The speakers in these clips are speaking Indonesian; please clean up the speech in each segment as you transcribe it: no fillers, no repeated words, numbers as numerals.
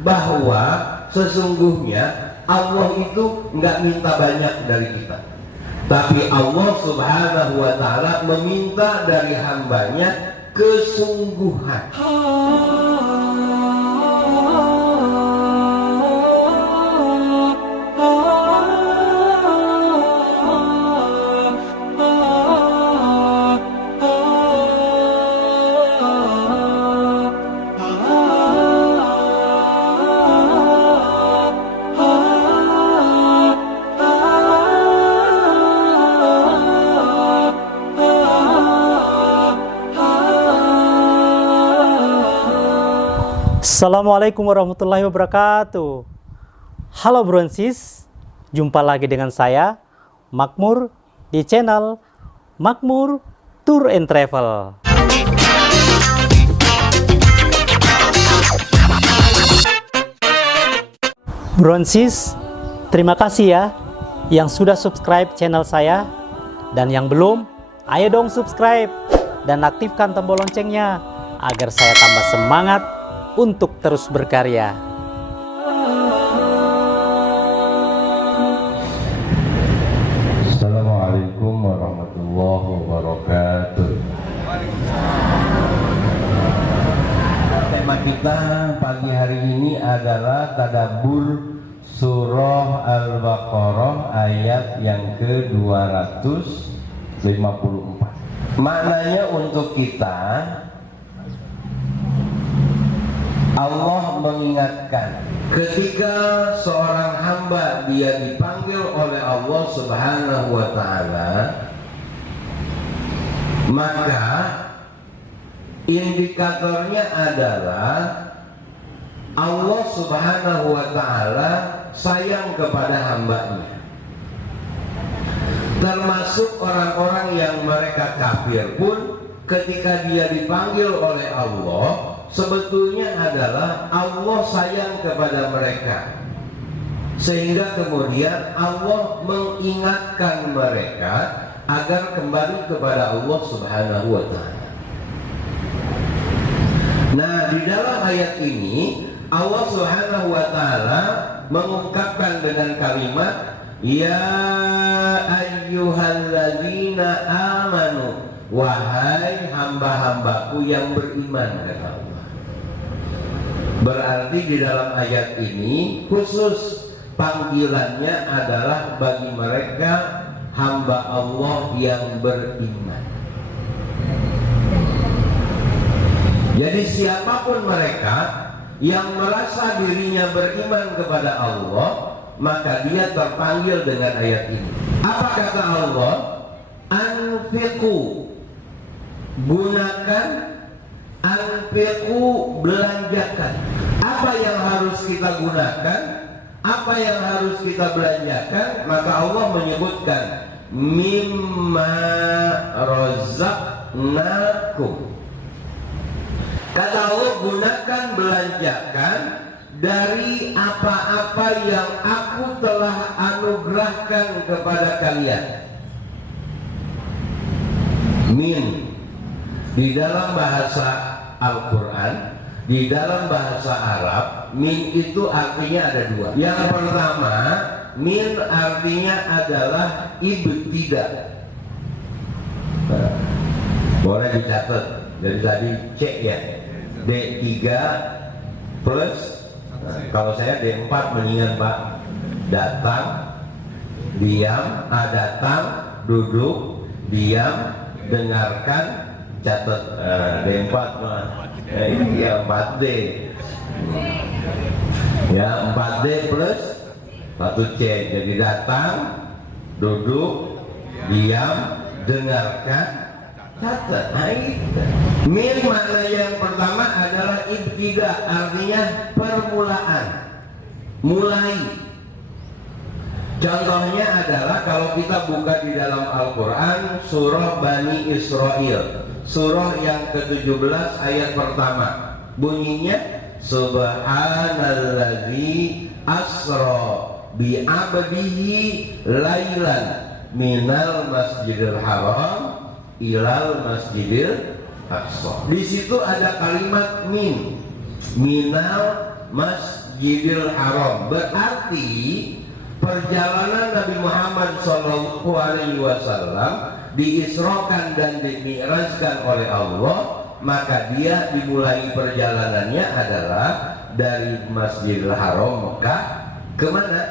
bahwa sesungguhnya Allah itu nggak minta banyak dari kita, tapi Allah Subhanahu wa Ta'ala meminta dari hambanya kesungguhan. Assalamualaikum warahmatullahi wabarakatuh. Halo Bronsis, jumpa lagi dengan saya Makmur di channel Makmur Tour and Travel. Bronsis, terima kasih ya yang sudah subscribe channel saya, dan yang belum, ayo dong subscribe dan aktifkan tombol loncengnya agar saya tambah semangat untuk terus berkarya. Assalamualaikum warahmatullahi wabarakatuh. Tema kita pagi hari ini adalah tadabbur surah Al-Baqarah ayat yang ke-254. Maknanya untuk kita, Allah mengingatkan ketika seorang hamba dia dipanggil oleh Allah Subhanahu wa Ta'ala, maka indikatornya adalah Allah Subhanahu wa Ta'ala sayang kepada hambanya. Termasuk orang-orang yang mereka kafir pun ketika dia dipanggil oleh Allah, sebetulnya adalah Allah sayang kepada mereka, sehingga kemudian Allah mengingatkan mereka agar kembali kepada Allah Subhanahu wa Ta'ala. Nah, di dalam ayat ini Allah Subhanahu wa Ta'ala mengungkapkan dengan kalimat ya ayyuhalladzina amanu, wahai hamba-hambaku yang beriman, kata Allah. Berarti di dalam ayat ini khusus panggilannya adalah bagi mereka hamba Allah yang beriman. Jadi siapapun mereka yang merasa dirinya beriman kepada Allah, maka dia terpanggil dengan ayat ini. Apa kata Allah? Anfiqu, gunakan. Anfiqu, belanjakan. Apa yang harus kita gunakan? Apa yang harus kita belanjakan? Maka Allah menyebutkan mimma razaqnakum. Kata Allah, gunakan, belanjakan dari apa-apa yang aku telah anugerahkan kepada kalian. Min, di dalam bahasa Al-Quran, di dalam bahasa Arab, min itu artinya ada dua. Yang pertama, min artinya adalah ibtida. Boleh dicatat. Jadi tadi cek ya, D3 plus, kalau saya D4 mendingan Pak. Datang, diam, datang, duduk, diam, dengarkan, catat. D4 ya 4D ya 4D plus 1C. Jadi datang, duduk, diam, dengarkan, catat. Nah, min makna yang pertama adalah ibtida, artinya permulaan, mulai. Contohnya adalah kalau kita buka di dalam Al-Quran surah Bani Israel, surah yang ke-17 ayat pertama, bunyinya Subhanalladzi asra bi abdihi lailan minal masjidil haram ilal masjidil aqsa. Di situ ada kalimat min, minal Masjidil Haram. Berarti perjalanan Nabi Muhammad SAW diisrokan dan dimi'rajkan oleh Allah, maka dia dimulai perjalanannya adalah dari Masjidil Haram Mekah ke mana?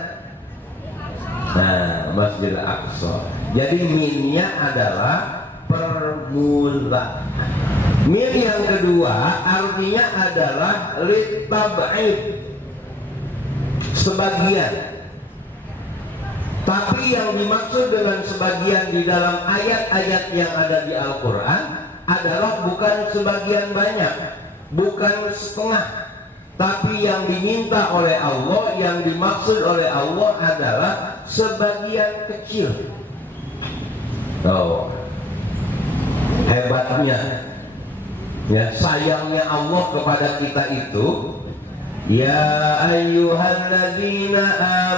Nah, Masjidil Aqsa. Jadi minnya adalah permulaan. Min yang kedua artinya adalah litab'id, sebagian. Tapi yang dimaksud dengan sebagian di dalam ayat-ayat yang ada di Al-Quran adalah bukan sebagian banyak, bukan setengah, tapi yang diminta oleh Allah, yang dimaksud oleh Allah adalah sebagian kecil. Oh, hebatnya, ya, sayangnya Allah kepada kita itu, ya ayyuhalladzina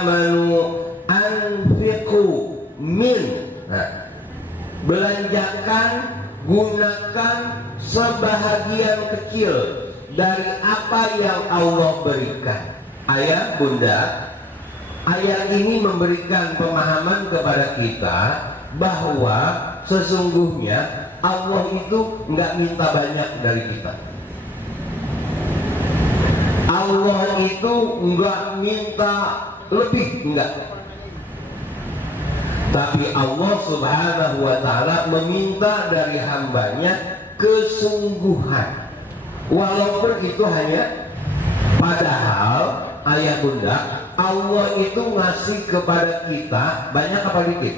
amanu anfiqu min. Nah, belanjakan, gunakan sebahagian kecil dari apa yang Allah berikan. Ayah bunda, ayat ini memberikan pemahaman kepada kita bahwa sesungguhnya Allah itu nggak minta banyak dari kita. Allah itu nggak minta lebih, enggak. Tapi Allah Subhanahu wa ta'ala meminta dari hambanya kesungguhan, walaupun itu hanya, padahal ayah bunda, Allah itu ngasih kepada kita banyak apa dikit?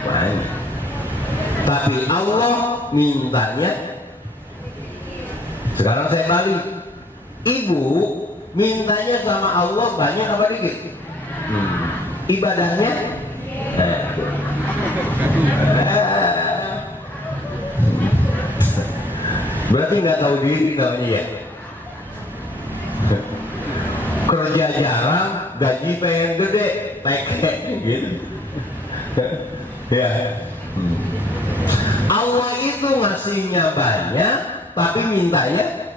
Banyak. Tapi Allah mintanya, sekarang saya balik, ibu mintanya sama Allah banyak apa dikit? Ibadahnya berarti nggak tahu diri namanya ya. Kerja jarang, gaji pengen gede, teke gitu. Ya. Allah itu ngasihnya banyak, tapi mintanya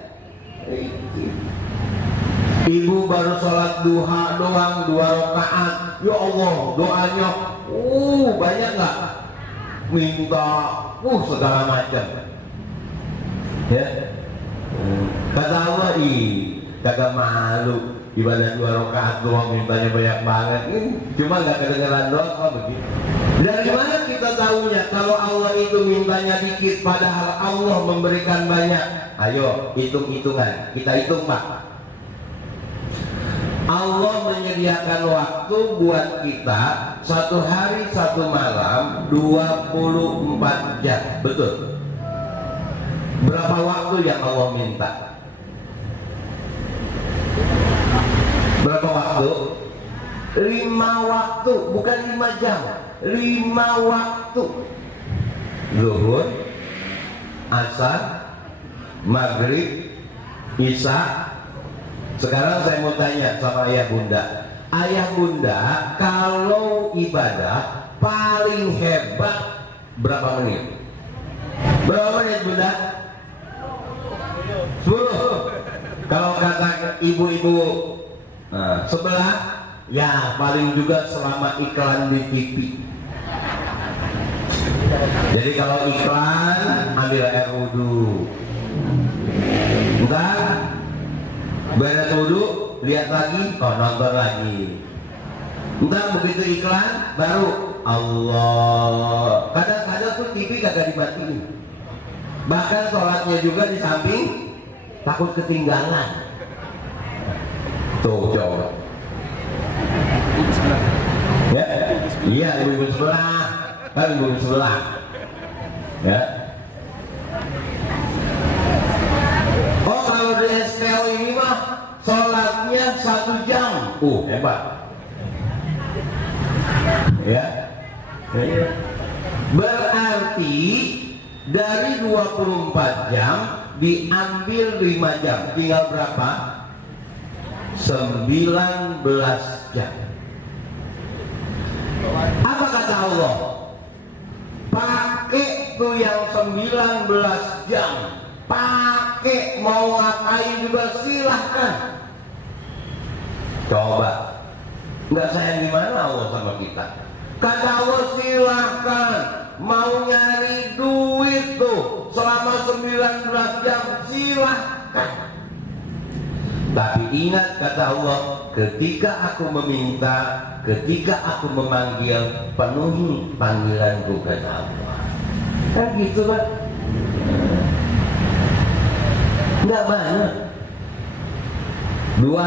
ibu baru sholat duha doang 2 rakaat, ya Allah doanya banyak nggak? Minta segala macam. Ya, kata Allah, kagak malu ibadah 2 rakaat doang mintanya banyak banget. Cuma nggak kedengeran doang, begitu. Dari mana kita tahunya kalau Allah itu mintanya dikit padahal Allah memberikan banyak? Ayo hitung-hitungan, kita hitung Pak. Allah menyediakan waktu buat kita 1 hari 1 malam 24 jam, betul? Berapa waktu yang Allah minta? Berapa waktu? 5 waktu, bukan 5 jam, 5 waktu. Zuhur, asar, maghrib, isya. Sekarang saya mau tanya sama ayah bunda, ayah bunda kalau ibadah paling hebat berapa menit? Berapa menit bunda? 10. Kalau kata ibu-ibu sebelah, ya paling juga selama iklan di TV. Jadi kalau iklan ambil air wudhu, entar beres wudhu, lihat lagi, nonton lagi. Entar begitu iklan, baru Allah. Kadang-kadang tuh TV kagak dimatiin. Bahkan sholatnya juga di samping, takut ketinggalan. Tuh coba. Ya, iya ibu-ibu sebelah, kan ibu-ibu sebelah. Ya. Oh kalau di SPO ini mah sholatnya 1 jam, hebat. Ya. Berarti dari 24 jam diambil 5 jam, tinggal berapa? 19 jam. Apa kata Allah? Pakai tuh yang 19 jam, pakai mau ngapain juga silahkan. Coba, nggak sayang gimana Allah sama kita? Kata Allah, silahkan mau nyari duit tuh selama 19 jam, silahkan. Tapi ingat kata Allah, ketika aku meminta, ketika aku memanggil, penuhi panggilanku, kata Allah. Kan gitu kan? Nggak banyak. Dua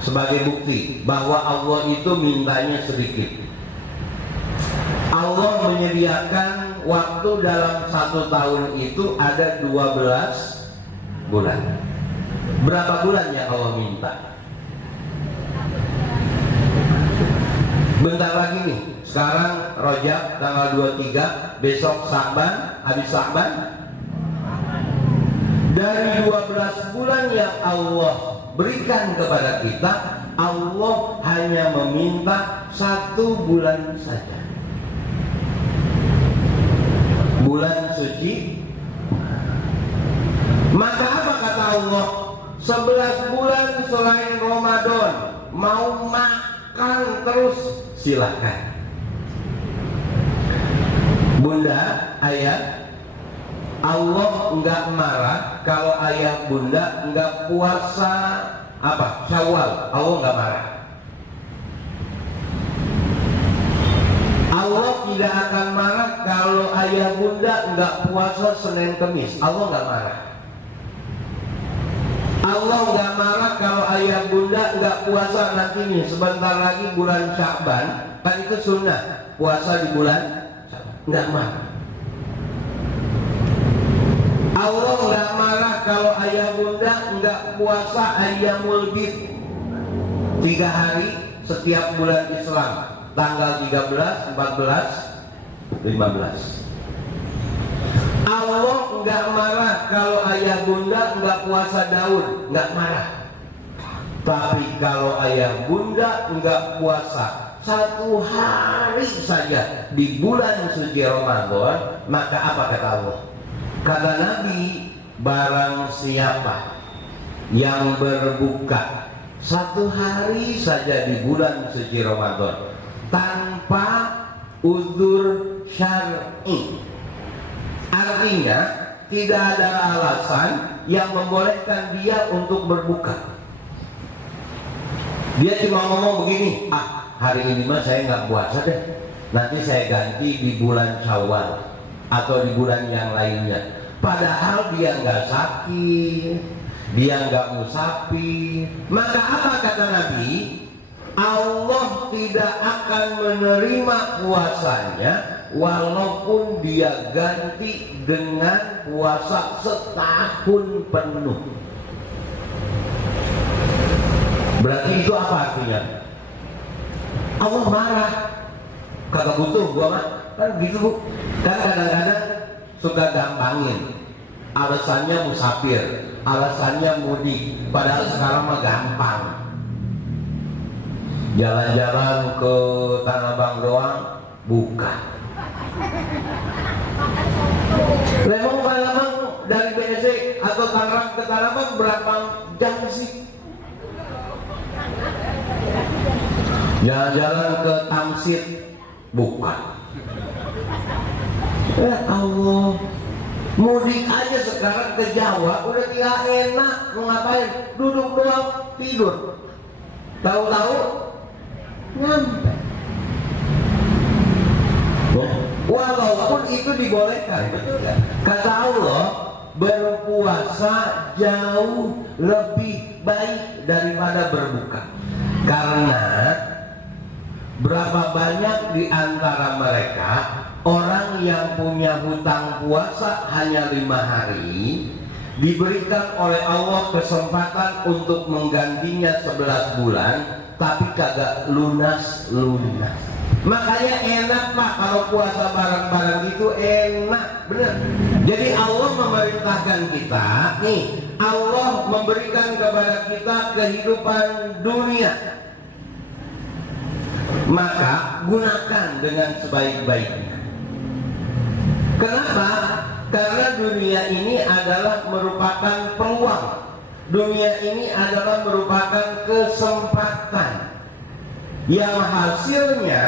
sebagai bukti bahwa Allah itu mintanya sedikit. Allah menyediakan waktu dalam 1 tahun itu ada 12 bulan. Berapa bulan yang Allah minta? Bentar lagi nih, sekarang Rajab tanggal 23, besok Sa'ban, habis Sa'ban. Dari 12 bulan yang Allah berikan kepada kita, Allah hanya meminta 1 bulan saja. Bulan suci. Maka apa kata Allah? 11 bulan selain Ramadan, mau makan terus silakan. Bunda, ayah, Allah enggak marah kalau ayah bunda enggak puasa apa? Syawal. Allah enggak marah. Allah tidak akan marah kalau ayah bunda enggak puasa Senin Kemis. Allah enggak marah. Allah enggak marah kalau ayah bunda enggak puasa nanti nih sebentar lagi bulan Sya'ban. Kan itu sunnah puasa di bulan Sya'ban. Enggak marah. Allah enggak marah kalau ayah bunda enggak puasa Ayyamul Bid 3 hari setiap bulan Islam, tanggal 13, 14, 15. Allah enggak marah kalau ayah bunda enggak puasa Daud, enggak marah. Tapi kalau ayah bunda enggak puasa 1 hari saja di bulan suci Ramadan, maka apa kata Allah? Kata Nabi, barang siapa yang berbuka 1 hari saja di bulan suci Ramadan tanpa uzur syar'i, artinya tidak ada alasan yang membolehkan dia untuk berbuka. Dia cuma ngomong begini, hari ini mah saya nggak puasa deh, nanti saya ganti di bulan Syawal atau di bulan yang lainnya. Padahal dia nggak sakit, dia nggak musafir. Maka apa kata Nabi? Allah tidak akan menerima puasanya walaupun dia ganti dengan puasa setahun penuh. Berarti itu apa artinya? Allah marah. Kagak butuh gua mah. Kan gitu Bu. Kan kadang-kadang suka gampangin. Alasannya musafir, alasannya mudik. Padahal sekarang mah gampang. Jalan-jalan ke Tanah Abang doang buka. Lemong Palembang dari BSC atau Tangerang ke Tanah Abang berapa jam sih? Jalan-jalan ke Tamsit buka. Ya Allah, mudik aja sekarang ke Jawa udah tidak enak. Mau ngapain? Duduk doang, tidur. Tahu-tahu nyampe. Walaupun itu dibolehkan, betul gak? Kata Allah, berpuasa jauh lebih baik daripada berbuka. Karena berapa banyak di antara mereka orang yang punya hutang puasa hanya 5 hari, diberikan oleh Allah kesempatan untuk menggantinya 11 bulan, tapi kagak lunas-lunas. Makanya enak Pak kalau puasa bareng-bareng itu enak, bener. Jadi Allah memerintahkan kita, nih Allah memberikan kepada kita kehidupan dunia, maka gunakan dengan sebaik-baiknya. Kenapa? Karena dunia ini adalah merupakan peluang. dunia ini adalah merupakan kesempatan yang hasilnya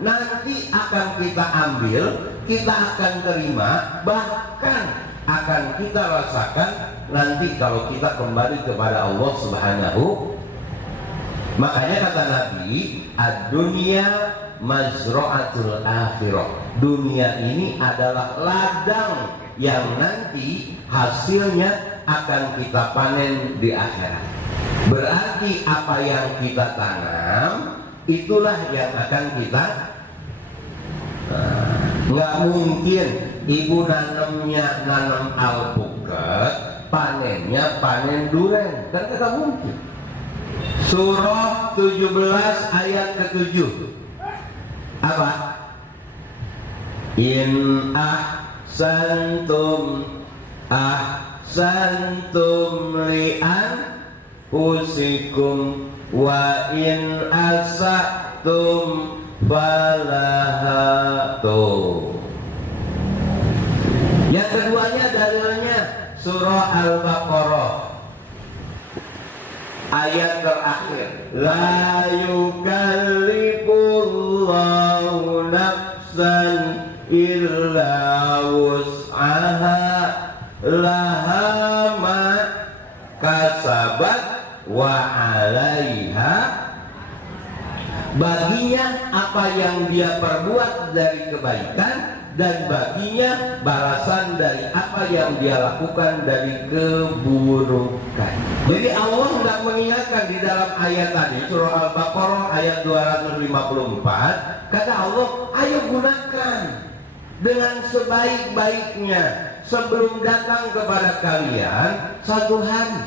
nanti akan kita ambil, kita akan terima, bahkan akan kita rasakan nanti kalau kita kembali kepada Allah Subhanahu. Makanya kata Nabi, ad-dunya mazra'atul akhirah. Dunia ini adalah ladang yang nanti hasilnya akan kita panen di akhirat. Berarti apa yang kita tanam itulah yang akan kita. Nggak mungkin ibu nanam alpukat, panennya panen duren, kan nggak mungkin. Surah 17 ayat ke-7 apa? In ahsantum li'an usikum wa in asatum falaha. Yang keduanya dalilnya surah Al-Baqarah ayat terakhir, la yukallifullahu nafsan illa wus'aha laha ma kasabat wa 'alaiha. Baginya apa yang dia perbuat dari kebaikan, dan baginya balasan dari apa yang dia lakukan dari keburukan. Jadi Allah hendak mengingatkan di dalam ayat tadi surah Al-Baqarah ayat 254, kata Allah, ayo gunakan dengan sebaik-baiknya sebelum datang kepada kalian satu hari,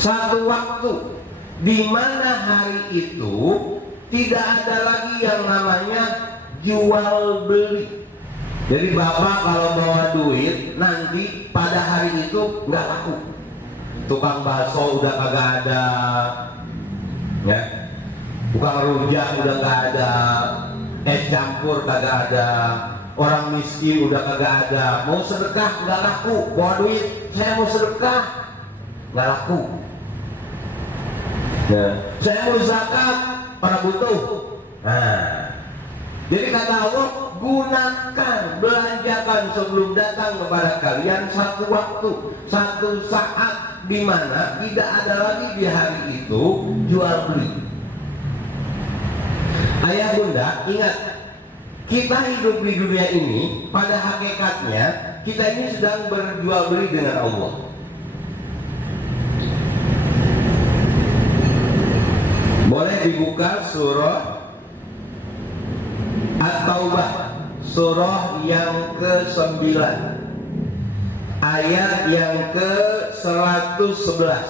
satu waktu, di mana hari itu tidak ada lagi yang namanya jual beli. Jadi bapak kalau bawa duit nanti pada hari itu nggak laku. Tukang bakso udah kagak ada, ya. Tukang rujak udah nggak ada, es campur kagak ada, orang miskin udah kagak ada. Mau sedekah nggak laku, bawa duit saya mau sedekah nggak laku. Ya. Saya mau zakat para butuh. Nah. Jadi kata Allah, gunakan, belanjakan sebelum datang kepada kalian satu waktu, satu saat di mana tidak ada lagi di hari itu jual beli. Ayah bunda, ingat, kita hidup di dunia ini pada hakikatnya kita ini sedang berjual beli dengan Allah. Boleh dibuka surah At-Taubah surah yang ke-9 ayat yang ke-111.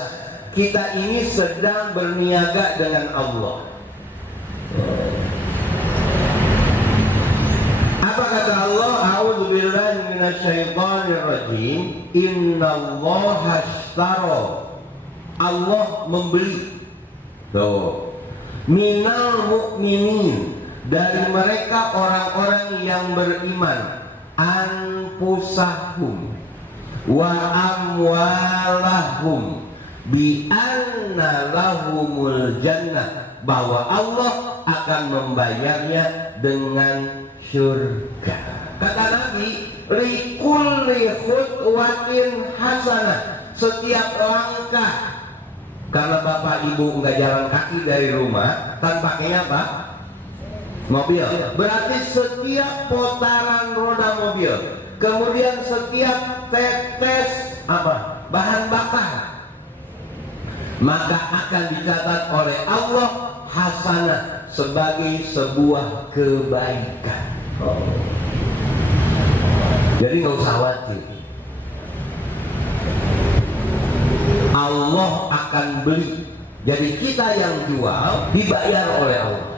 Kita ini sedang berniaga dengan Allah. Apa kata Allah? A'udzubillahi minasyaitonirrajim. Innallaha ashtara. Allah membeli. Tuh. Minal mu'minin, dari mereka orang-orang yang beriman, anfusahum wa amwalahum bi anna lahumul jannah, bahwa Allah akan membayarnya dengan surga. Kata Nabi, likulli khutwatin hasanah, setiap langkah. Karena bapak ibu nggak jalan kaki dari rumah, kan pakainya apa? Mobil. Berarti setiap putaran roda mobil, kemudian setiap tetes apa? Bahan bakar, maka akan dicatat oleh Allah hasanah sebagai sebuah kebaikan. Jadi nggak usah khawatir, Allah akan beli. Jadi kita yang jual dibayar oleh Allah.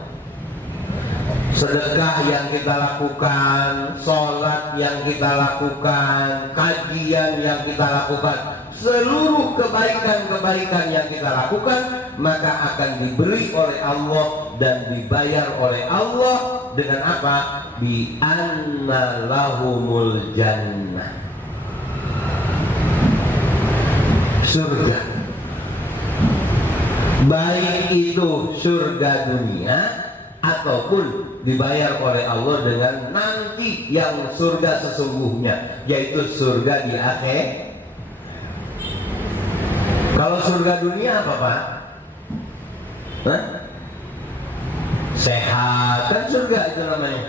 Sedekah yang kita lakukan, sholat yang kita lakukan, kajian yang kita lakukan, seluruh kebaikan-kebaikan yang kita lakukan, maka akan diberi oleh Allah dan dibayar oleh Allah dengan apa? Bi anna lahumul jannah. surga. Baik itu surga dunia ataupun dibayar oleh Allah dengan nanti yang surga sesungguhnya, yaitu surga di akhir. Kalau surga dunia apa Pak? Hah? Sehat, kan surga itu namanya.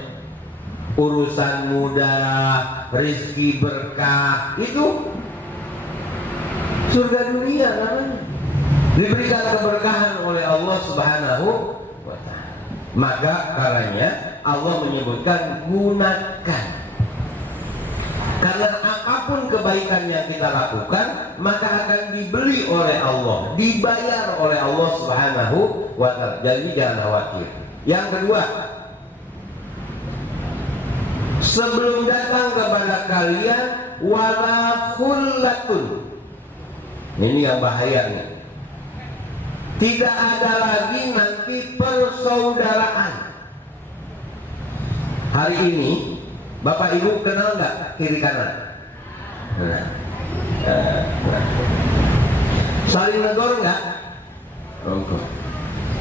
Urusan mudah, rezeki berkah, itu surga dunia namanya. Diberikan keberkahan oleh Allah Subhanahu wa ta'ala. Maka karenanya Allah menyebutkan gunakan. Karena apapun kebaikan yang kita lakukan, maka akan dibeli oleh Allah, dibayar oleh Allah Subhanahu wa ta'ala. Jadi jangan khawatir. Yang kedua, sebelum datang kepada kalian wala khullatun. Ini yang bahaya nih. Tidak ada lagi nanti persaudaraan. Hari ini Bapak Ibu kenal nggak kiri kanan? Saling negor nggak?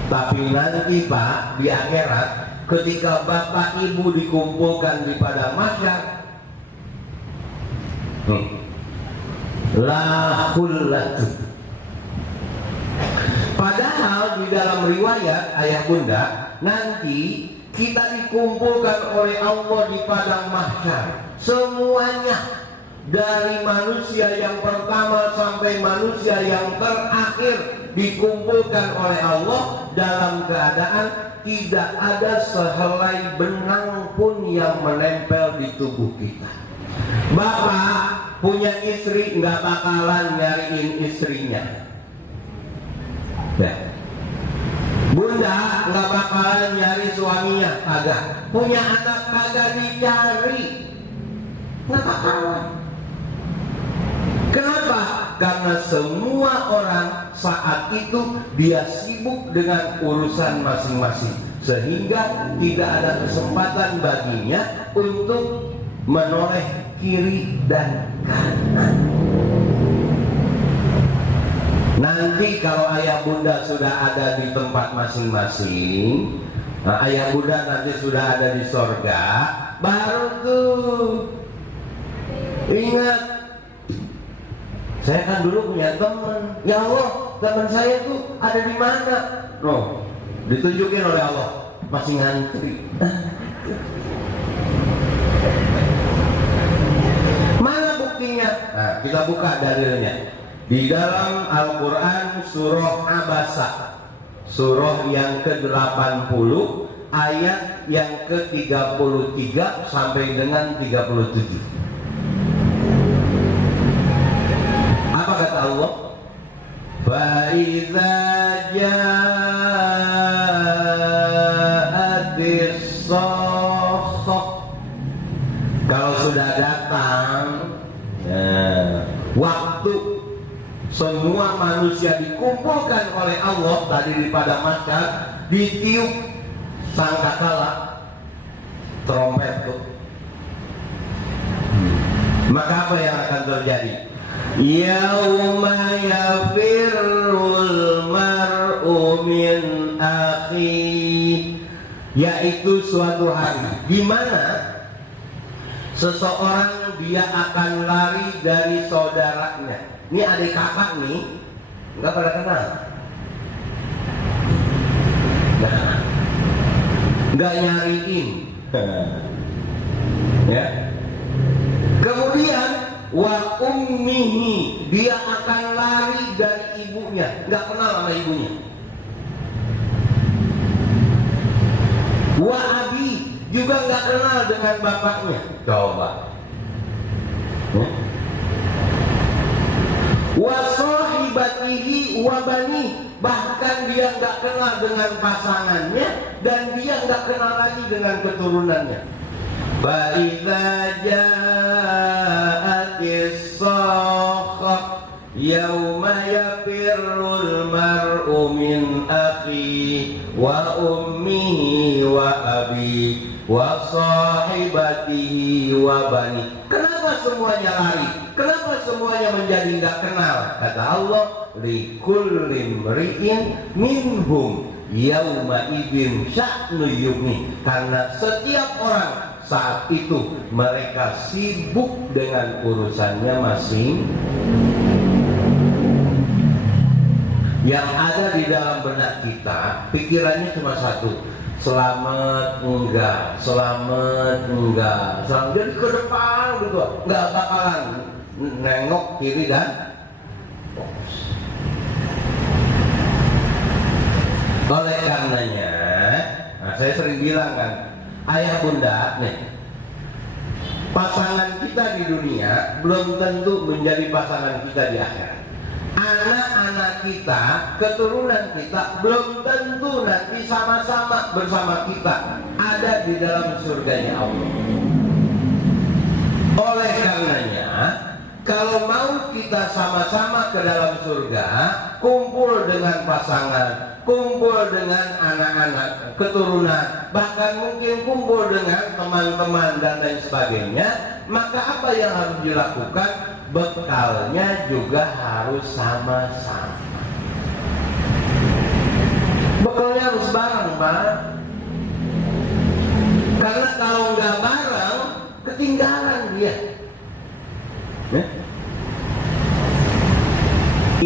Tapi nanti Pak, di akhirat ketika Bapak Ibu dikumpulkan di padang mahsyar, la khullatun. Padahal di dalam riwayat ayah bunda, nanti kita dikumpulkan oleh Allah di padang mahsyar, semuanya dari manusia yang pertama sampai manusia yang terakhir dikumpulkan oleh Allah dalam keadaan tidak ada sehelai benang pun yang menempel di tubuh kita. Bapak punya istri nggak bakalan nyariin istrinya. Ya. Bunda nggak bakalan nyari suaminya, kagak. Punya anak kagak dicari, nggak bakalan. Kenapa? Karena semua orang saat itu dia sibuk dengan urusan masing-masing, sehingga tidak ada kesempatan baginya untuk menoleh kiri dan kanan. Nanti kalau ayah bunda sudah ada di tempat masing-masing, ayah bunda nanti sudah ada di sorga, baru tuh ingat, saya kan dulu punya teman, ya Allah teman saya tuh ada di mana? No, ditunjukin oleh Allah, masih ngantri. Mana buktinya? Nah, kita buka dalilnya. Di dalam Al-Quran surah Abasa, surah yang ke-80 ayat yang ke-33 sampai dengan 37. Apa kata Allah? Fa'idza ja'atis sakhah. Kalau sudah datang waktu semua manusia dikumpulkan oleh Allah tadi di padang mahsyar, ditiup sangkakala trompet tuh. Maka apa yang akan terjadi? Yauma yafirrul mar'u min akhi, yaitu suatu hari di mana seseorang dia akan lari dari saudaranya. Ini adik kakak nih, nggak pada kenal, nggak nyariin, ya. Kemudian wa ummihi, dia akan lari dari ibunya, nggak kenal sama ibunya. Wa abi, juga nggak kenal dengan bapaknya. Coba. Ya. Wa sahibatihi wa bani, bahkan dia nggak kenal dengan pasangannya dan dia nggak kenal lagi dengan keturunannya. Fa idza ja'atis sakhah, yauma yafirrul mar'u min akhi wa ummihi wa abi wa sahibatihi wa bani. Kenapa semuanya lari? Kenapa semuanya menjadi nggak kenal? Kata Allah, likulli mri'in minhum yauma idzin sya'nu yughni. Karena setiap orang saat itu mereka sibuk dengan urusannya masing. Yang ada di dalam benak kita, pikirannya cuma satu, selamat enggak, selamat enggak, selamat. Jadi ke depan gitu, nggak bakalan nengok kiri dan oleh karenanya, nah saya sering bilang kan, ayah bunda nih, pasangan kita di dunia belum tentu menjadi pasangan kita di akhirat. Anak-anak kita, keturunan kita belum tentu nanti sama-sama bersama kita ada di dalam surganya Allah. Oleh karenanya, kalau mau kita sama-sama ke dalam surga, kumpul dengan pasangan, kumpul dengan anak-anak, keturunan, bahkan mungkin kumpul dengan teman-teman dan lain sebagainya, maka apa yang harus dilakukan? Bekalnya juga harus sama-sama. Bekalnya harus bareng, Pak. Karena kalau nggak bareng, ketinggalan dia.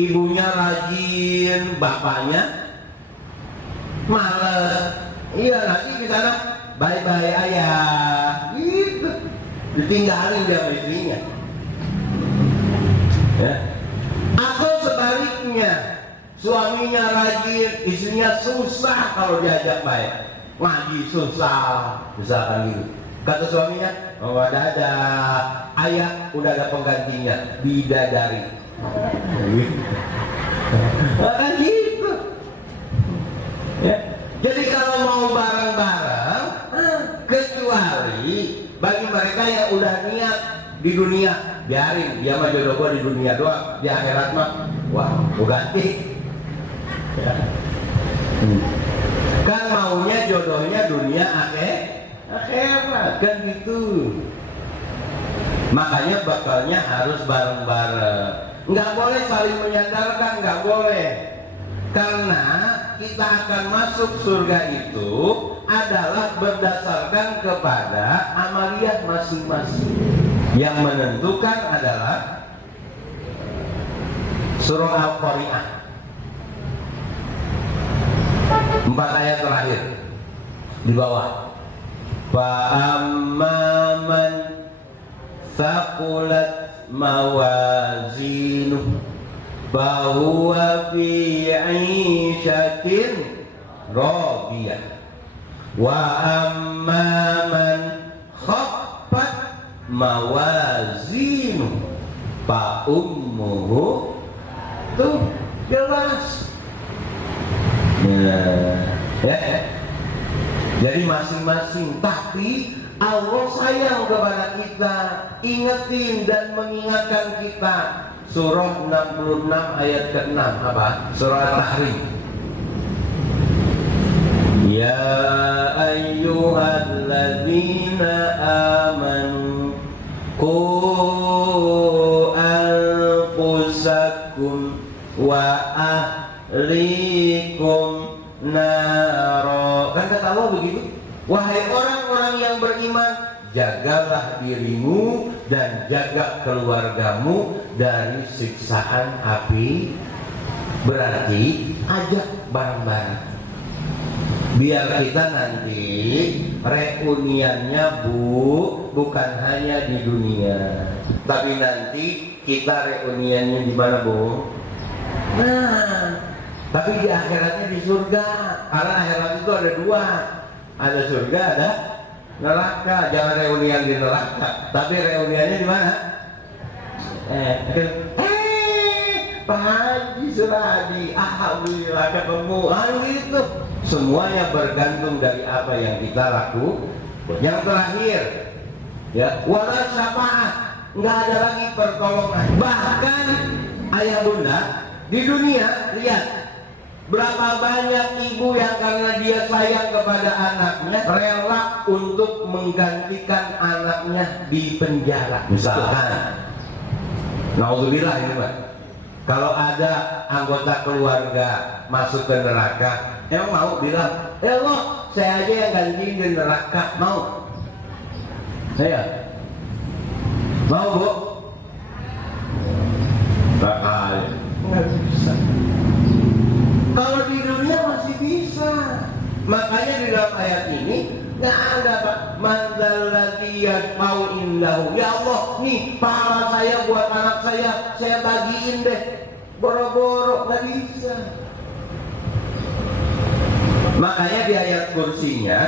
Ibunya rajin, bapaknya males. Iya, nanti di sana bye-bye ayah. Gitu. Ditinggalin dia sama istrinya. Ya. Atau sebaliknya, suaminya rajin, istrinya susah kalau diajak baik, ngaji susah, misalkan gitu. Kata suaminya, oh ada ayah udah ada penggantinya, bidadari. Kan gitu. Ya. Jadi kalau mau bareng-bareng, kecuali bagi mereka yang udah niat di dunia, biarin dia mah jodoh gua di dunia doang, di akhirat mah wah gua ganti. Kan maunya jodohnya dunia akhirat kan gitu. Makanya bakalnya harus bareng-bareng, nggak boleh saling menyandarkan, nggak boleh. Karena kita akan masuk surga itu adalah berdasarkan kepada amaliyah masing-masing. Yang menentukan adalah surah Al-Qari'ah 4 ayat terakhir di bawah. Fa'amman thaqulat mawazinuh fahuwa fi 'ishatin radiyah wa amman khaffat mawazinu fa ummuhu, tuh jelas ya. Jadi masing-masing, tapi Allah sayang kepada kita, ingetin dan mengingatkan kita. Surah 66 ayat ke-6 apa? Surah Tahrim. Ya ayyuhalladzina amanu qu anfusakum wa ahlikum naro. Kan kata Allah begitu. Wahai orang-orang yang beriman, jagalah dirimu dan jaga keluargamu dari siksaan api. Berarti ajak bareng-bareng. Biar kita nanti reuniannya bukan hanya di dunia, tapi nanti kita reuniannya di mana, Bu? Nah, tapi di akhiratnya di surga. Karena akhirat itu ada dua, ada surga, ada neraka. Jangan reunian di neraka, tapi reuniannya di mana? Pak Haji Suradi, alhamdulillah ketemu. Itu semuanya bergantung dari apa yang kita lakukan. Yang terakhir, ya, wala syafaat, nggak ada lagi pertolongan. Bahkan Ayah bunda, di dunia lihat berapa banyak ibu yang karena dia sayang kepada anaknya rela untuk menggantikan anaknya di penjara. Misalkan, naudzubillah ini Pak, kalau ada anggota keluarga masuk ke neraka, emang mau bilang, ya Allah, saya aja yang gantiin di neraka, mau? Saya mau Bu? Nggak bisa. Kalau di dunia masih bisa. Makanya di dalam ayat ini nggak ada Pak, mandalati yasmau indahu. Ya Allah, nih pahala saya buat anak saya bagiin deh. Boro-boro nggak bisa. Makanya di ayat kursinya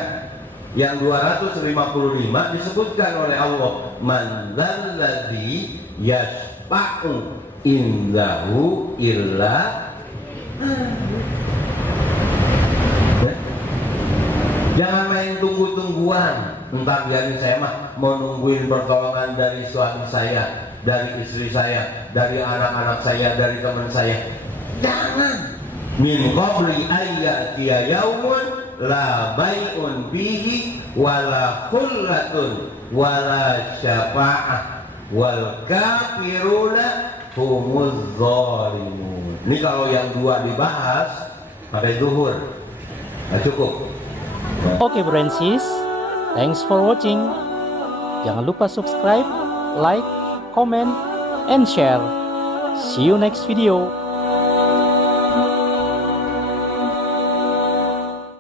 yang 255 disebutkan oleh Allah, mandalati yasmau indahu illa. Jangan main tunggu-tungguan. Entar biarin saya mah mau nungguin pertolongan dari suami saya, dari istri saya, dari anak-anak saya, dari teman saya. Jangan. Min qabli ayyatiya yaumun la bai'un bihi wala khullatun wala syafa'ah wal kafiruna humuz zalimun. Ini kalau yang dua dibahas sampai zuhur. Nah, cukup. Oke bro and sis, thanks for watching. Jangan lupa subscribe, like, comment, and share. See you next video.